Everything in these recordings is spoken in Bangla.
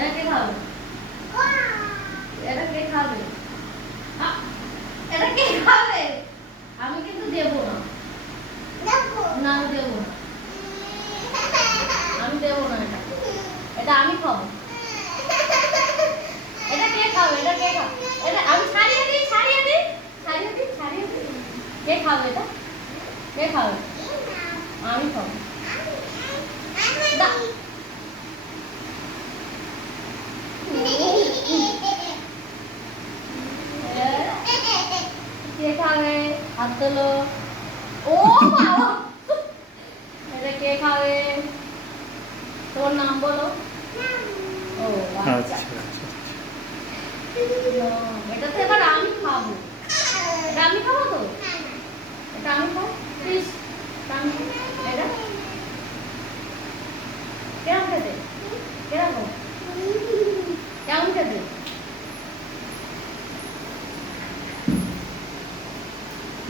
এটা কে খাবে? এটা কে খাবে? এটা কে খাবে? আমি কিন্তু দেব না। না আমি দেব না। আমি দেব না এটা। এটা আমি খাবো। এটা কে খাবে? এটা কে খাবে? এটা আমি ছাড়িয়ে দিই, ছাড়িয়ে দিই, ছাড়িয়ে দিই, ছাড়িয়ে দিই। কে খাবে এটা? কে খাবে? আমি খাবো। দা। কে খাবে? হাত তোলো। ও বাবা, এটা কে খাবে? তোর নাম বলো। ও আচ্ছা, এটা তো এবার আমি খাবো। এটা আমি খাবো তো? এটা আমি খাবো প্লিজ। এটা কেমন খেতে? কেরকম? কেমন খেতে?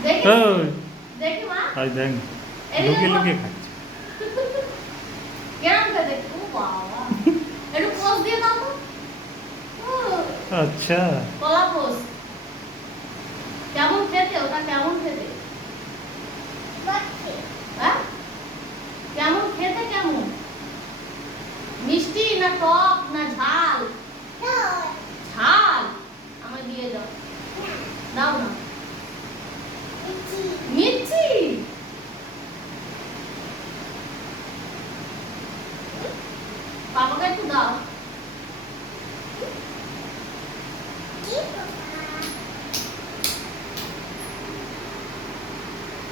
দেখি দেখি মা। দেখ লুকিয়ে লুকিয়ে খাচ্ছে। কেমন খেতে? ও বাবা, একটু পোজ দিয়ে দাও তো। আচ্ছা, কলা পোজ। কেমন খেতে? ওটা কেমন খেতে? হ্যাঁ, কেমন খেতে? কেমন মিষ্টি না টক না ঝাল? ঝাল। আমায় দিয়ে দাও। দাও না। মিষ্টি। পাপাকে একটু দাও।